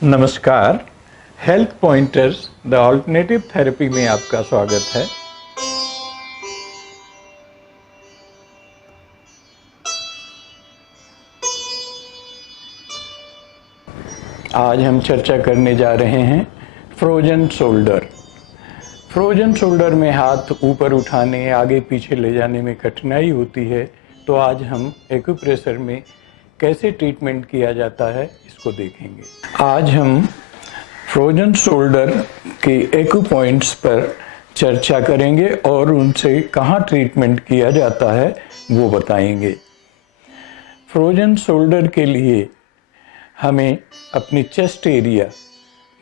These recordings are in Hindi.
नमस्कार। Health pointers the alternative therapy में आपका स्वागत है। आज हम चर्चा करने जा रहे हैं फ्रोजन शोल्डर। फ्रोजन शोल्डर में हाथ ऊपर उठाने आगे पीछे ले जाने में कठिनाई होती है, तो आज हम एक्यूप्रेशर में कैसे ट्रीटमेंट किया जाता है इसको देखेंगे। आज हम फ्रोजन शोल्डर के एक्यू पॉइंट्स पर चर्चा करेंगे और उनसे कहाँ ट्रीटमेंट किया जाता है वो बताएंगे। फ्रोजन शोल्डर के लिए हमें अपनी चेस्ट एरिया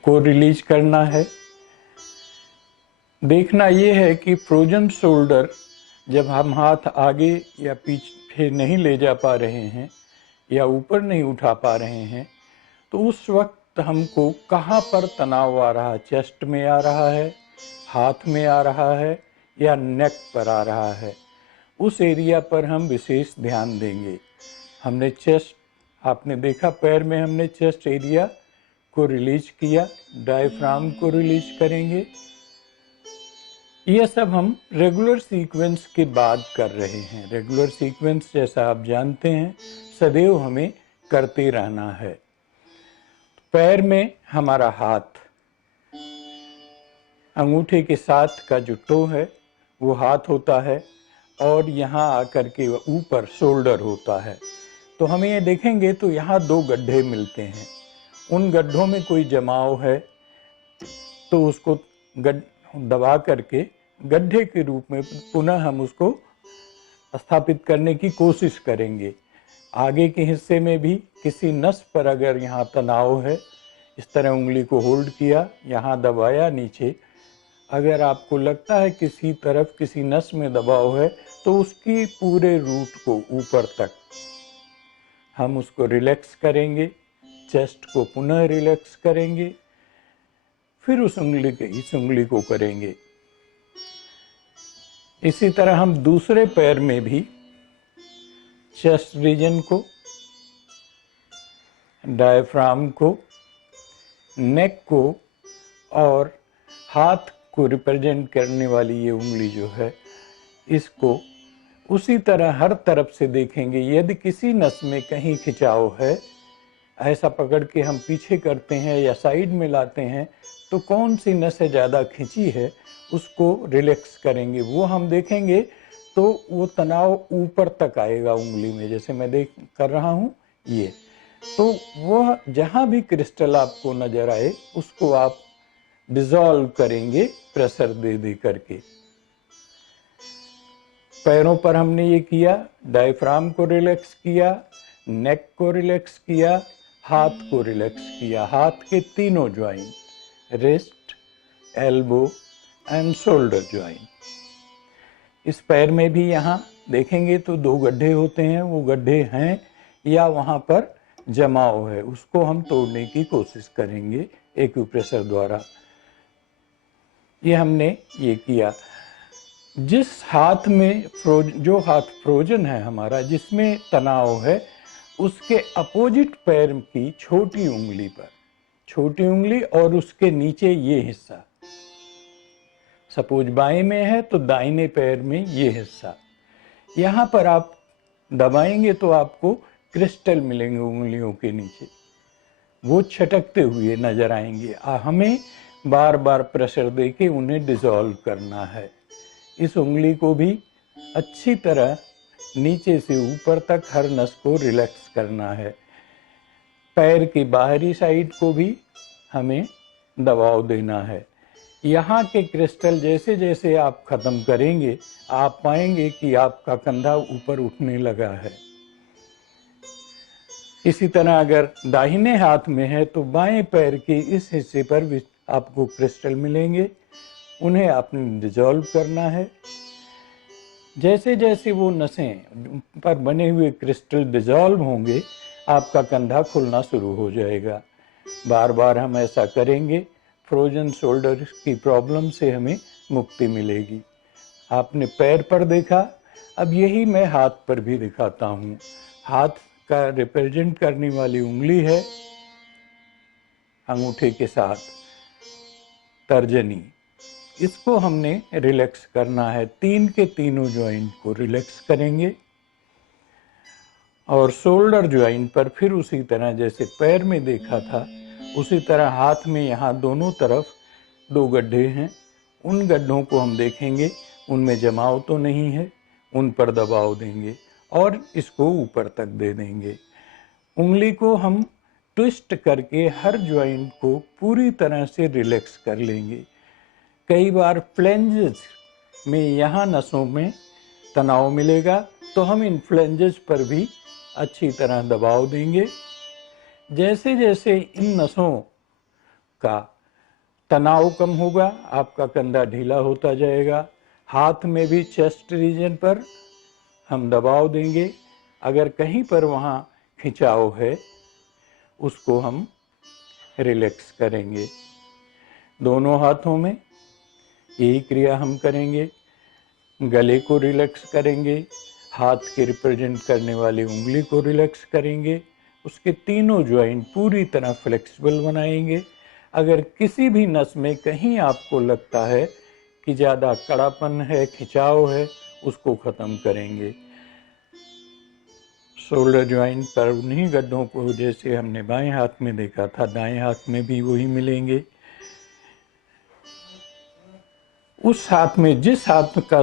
को रिलीज करना है। देखना ये है कि फ्रोजन शोल्डर जब हम हाथ आगे या पीछे नहीं ले जा पा रहे हैं या ऊपर नहीं उठा पा रहे हैं, तो उस वक्त हमको कहाँ पर तनाव आ रहा है, चेस्ट में आ रहा है, हाथ में आ रहा है या नेक पर आ रहा है, उस एरिया पर हम विशेष ध्यान देंगे। हमने चेस्ट, आपने देखा पैर में हमने चेस्ट एरिया को रिलीज किया, डायफ्राम को रिलीज करेंगे। यह सब हम रेगुलर सीक्वेंस के बाद कर रहे हैं। रेगुलर सीक्वेंस जैसा आप जानते हैं सदैव हमें करते रहना है। पैर में हमारा हाथ, अंगूठे के साथ का जो टो है वो हाथ होता है और यहाँ आकर के ऊपर शोल्डर होता है। तो हम ये देखेंगे तो यहाँ दो गड्ढे मिलते हैं। उन गड्ढों में कोई जमाव है तो उसको दबा करके गड्ढे के रूप में पुनः हम उसको स्थापित करने की कोशिश करेंगे। आगे के हिस्से में भी किसी नस पर अगर यहाँ तनाव है, इस तरह उंगली को होल्ड किया, यहाँ दबाया नीचे, अगर आपको लगता है किसी तरफ किसी नस में दबाव है तो उसकी पूरे रूट को ऊपर तक हम उसको रिलैक्स करेंगे, चेस्ट को पुनः रिलैक्स करेंगे, फिर इस उंगली को करेंगे। इसी तरह हम दूसरे पैर में भी चेस्ट रीजन को, डायफ्राम को, नेक को और हाथ को रिप्रेजेंट करने वाली ये उंगली जो है, इसको उसी तरह हर तरफ से देखेंगे। यदि किसी नस में कहीं खिंचाव है, ऐसा पकड़ के हम पीछे करते हैं या साइड में लाते हैं, तो कौन सी नस ज़्यादा खिंची है उसको रिलैक्स करेंगे। वो हम देखेंगे तो वो तनाव ऊपर तक आएगा उंगली में, जैसे मैं कर रहा हूँ ये। तो वह जहाँ भी क्रिस्टल आपको नजर आए उसको आप डिसॉल्व करेंगे प्रेशर दे दे करके। पैरों पर हमने ये किया, डायफ्राम को रिलैक्स किया, नेक को रिलैक्स किया, हाथ को रिलैक्स किया। हाथ के तीनों joint, wrist, elbow and shoulder joint. इस पैर में भी यहाँ देखेंगे तो दो गड्ढे होते हैं, वो गड्ढे हैं या वहाँ पर जमाव है, उसको हम तोड़ने की कोशिश करेंगे एक्यूप्रेशर द्वारा। ये हमने ये किया। जिस हाथ में जो हाथ फ्रोजन है हमारा, जिसमें तनाव है, उसके अपोजिट पैर की छोटी उंगली पर, छोटी उंगली और उसके नीचे ये हिस्सा, सपोज बाएं में है तो दाहिने पैर में ये हिस्सा, यहाँ पर आप दबाएंगे तो आपको क्रिस्टल मिलेंगे उंगलियों के नीचे, वो छटकते हुए नजर आएंगे। हमें बार बार प्रेशर देके उन्हें डिसॉल्व करना है। इस उंगली को भी अच्छी तरह नीचे से ऊपर तक हर नस को रिलैक्स करना है। पैर की बाहरी साइड को भी हमें दबाव देना है। यहाँ के क्रिस्टल जैसे जैसे आप खत्म करेंगे, आप पाएंगे कि आपका कंधा ऊपर उठने लगा है। इसी तरह अगर दाहिने हाथ में है तो बाएं पैर के इस हिस्से पर भी आपको क्रिस्टल मिलेंगे, उन्हें आपने डिसॉल्व करना है। जैसे जैसे वो नसें पर बने हुए क्रिस्टल डिसॉल्व होंगे, आपका कंधा खुलना शुरू हो जाएगा। बार बार हम ऐसा करेंगे, फ्रोजन शोल्डर की प्रॉब्लम से हमें मुक्ति मिलेगी। आपने पैर पर देखा, अब यही मैं हाथ पर भी दिखाता हूँ। हाथ का रिप्रेजेंट करने वाली उंगली है अंगूठे के साथ तर्जनी, इसको हमने रिलैक्स करना है। 3 के तीनों जॉइंट को रिलैक्स करेंगे और शोल्डर ज्वाइंट पर फिर उसी तरह जैसे पैर में देखा था उसी तरह हाथ में यहाँ दोनों तरफ 2 गड्ढे हैं, उन गड्ढों को हम देखेंगे उनमें जमाव तो नहीं है, उन पर दबाव देंगे और इसको ऊपर तक दे देंगे। उंगली को हम ट्विस्ट करके हर ज्वाइंट को पूरी तरह से रिलैक्स कर लेंगे। कई बार फ्लेंजेस में यहाँ नसों में तनाव मिलेगा तो हम इन फ्लेंजेस पर भी अच्छी तरह दबाव देंगे। जैसे जैसे इन नसों का तनाव कम होगा आपका कंधा ढीला होता जाएगा। हाथ में भी चेस्ट रीजन पर हम दबाव देंगे, अगर कहीं पर वहाँ खिंचाव है उसको हम रिलैक्स करेंगे। दोनों हाथों में यही क्रिया हम करेंगे। गले को रिलैक्स करेंगे, हाथ के रिप्रेजेंट करने वाली उंगली को रिलैक्स करेंगे, उसके तीनों ज्वाइंट पूरी तरह फ्लेक्सिबल बनाएंगे। अगर किसी भी नस में कहीं आपको लगता है कि ज़्यादा कड़ापन है, खिंचाव है, उसको ख़त्म करेंगे। शोल्डर ज्वाइंट पर उन्हीं गड्ढों को जैसे हमने बाएं हाथ में देखा था दाएं हाथ में भी वही मिलेंगे। उस हाथ में जिस हाथ का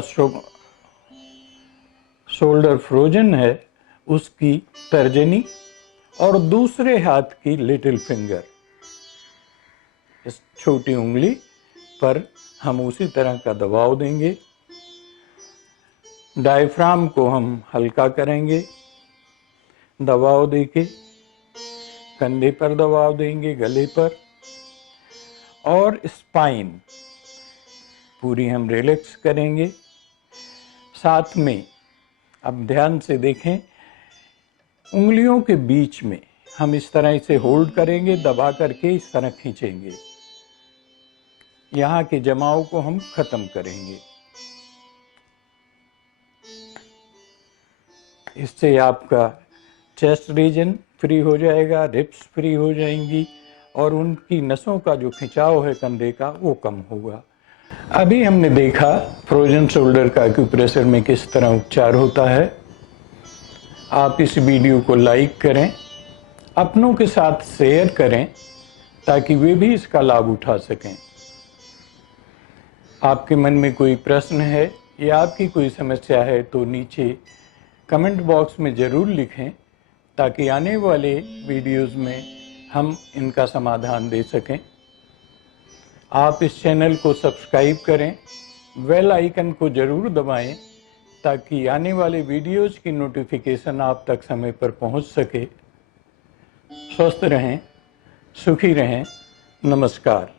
शोल्डर फ्रोजन है उसकी तर्जनी और दूसरे हाथ की लिटिल फिंगर, इस छोटी उंगली पर हम उसी तरह का दबाव देंगे। डायफ्राम को हम हल्का करेंगे, दबाव देके कंधे पर दबाव देंगे, गले पर, और स्पाइन पूरी हम रिलैक्स करेंगे। साथ में अब ध्यान से देखें, उंगलियों के बीच में हम इस तरह इसे होल्ड करेंगे, दबा करके इस तरह खींचेंगे, यहाँ के जमाव को हम खत्म करेंगे। इससे आपका चेस्ट रीजन फ्री हो जाएगा, रिप्स फ्री हो जाएंगी और उनकी नसों का जो खिंचाव है कंधे का वो कम होगा। अभी हमने देखा फ्रोजन शोल्डर का एक्यूप्रेशर में किस तरह उपचार होता है। आप इस वीडियो को लाइक करें, अपनों के साथ शेयर करें ताकि वे भी इसका लाभ उठा सकें। आपके मन में कोई प्रश्न है या आपकी कोई समस्या है तो नीचे कमेंट बॉक्स में ज़रूर लिखें ताकि आने वाले वीडियोस में हम इनका समाधान दे सकें। आप इस चैनल को सब्सक्राइब करें, बेल आइकन को ज़रूर दबाएं ताकि आने वाले वीडियोस की नोटिफिकेशन आप तक समय पर पहुंच सके। स्वस्थ रहें, सुखी रहें। नमस्कार।